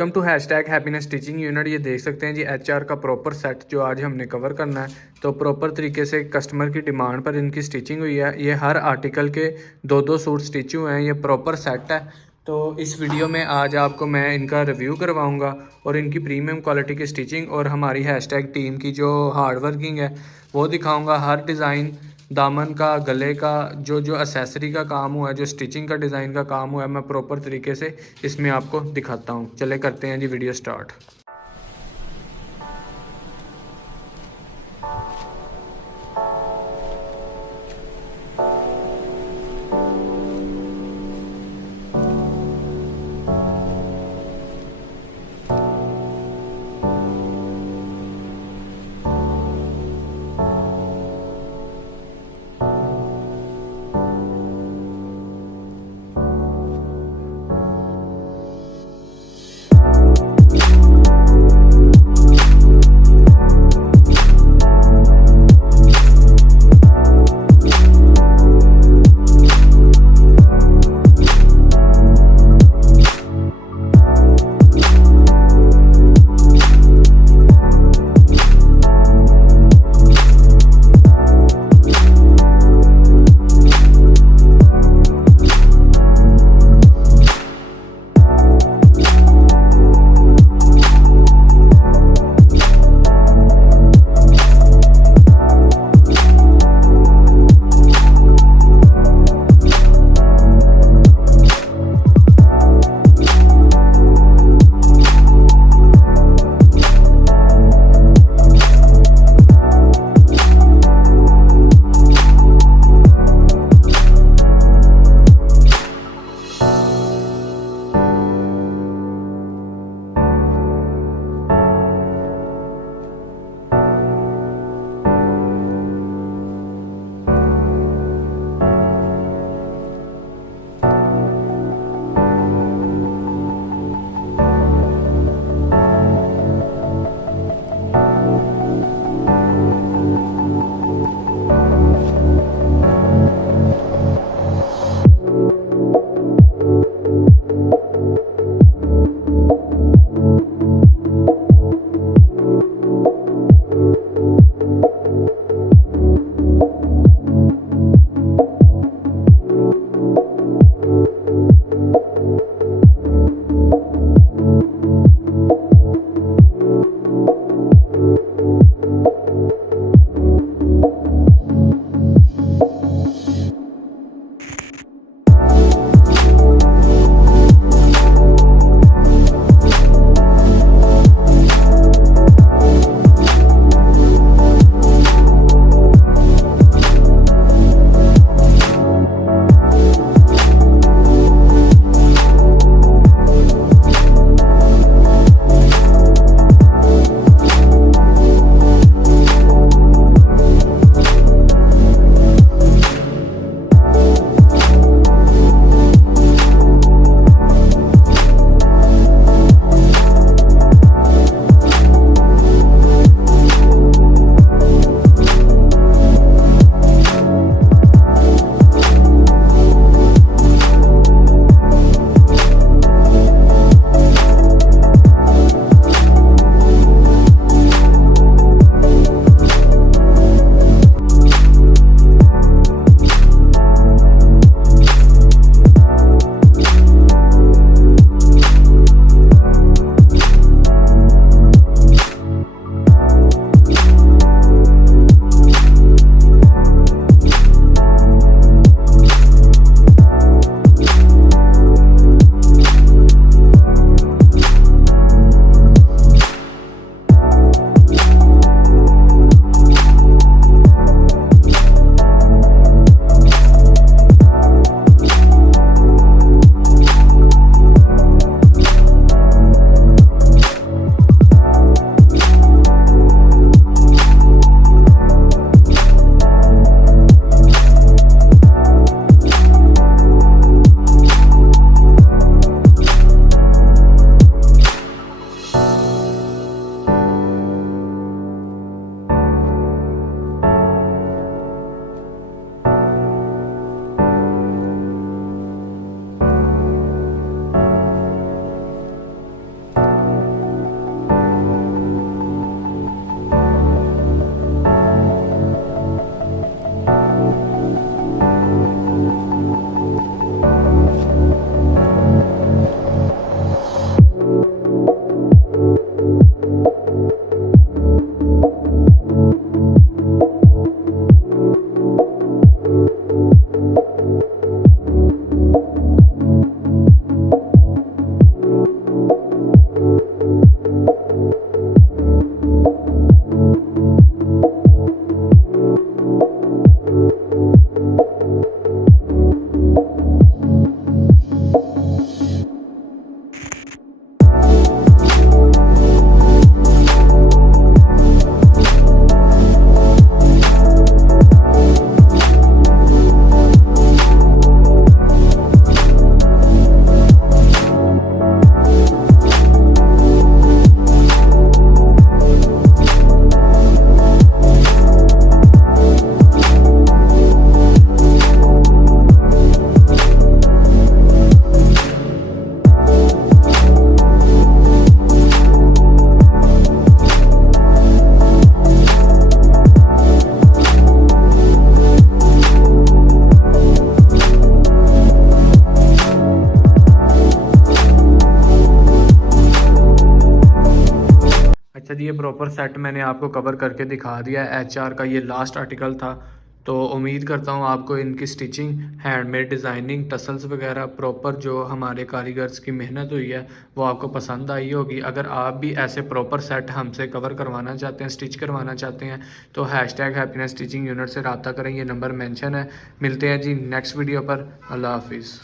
Welcome to hashtag happiness stitching unit. ये देख सकते हैं जी एचआर का प्रॉपर सेट जो आज हमने कवर करना है। तो प्रॉपर तरीके से कस्टमर की डिमांड पर इनकी स्टिचिंग हुई है। ये हर आर्टिकल के दो सूट स्टिच हुए हैं। ये प्रॉपर सेट है। तो इस वीडियो में आज आपको मैं इनका रिव्यू करवाऊंगा और इनकी प्रीमियम क्वालिटी की स्टिचिंग और हमारी हैशटैग टीम की जो हार्ड वर्किंग है वो दिखाऊंगा। हर डिज़ाइन, दामन का, गले का, जो जो एसेसरी का काम हुआ है, जो स्टिचिंग का डिज़ाइन का काम हुआ है, मैं प्रॉपर तरीके से इसमें आपको दिखाता हूँ। चले करते हैं जी वीडियो स्टार्ट। अच्छा जी, ये प्रॉपर सेट मैंने आपको कवर करके दिखा दिया है। एचआर का ये लास्ट आर्टिकल था। तो उम्मीद करता हूँ आपको इनकी स्टिचिंग, हैंडमेड डिज़ाइनिंग, टसल्स वगैरह प्रॉपर जो हमारे कारीगर्स की मेहनत हुई है वो आपको पसंद आई होगी। अगर आप भी ऐसे प्रॉपर सेट हमसे कवर करवाना चाहते हैं, स्टिच करवाना चाहते हैं, तो #हैप्पीनेस स्टिचिंग यूनिट से रब्ता करें। ये नंबर मेंशन है। मिलते हैं जी नेक्स्ट वीडियो पर। अल्लाह हाफिज़।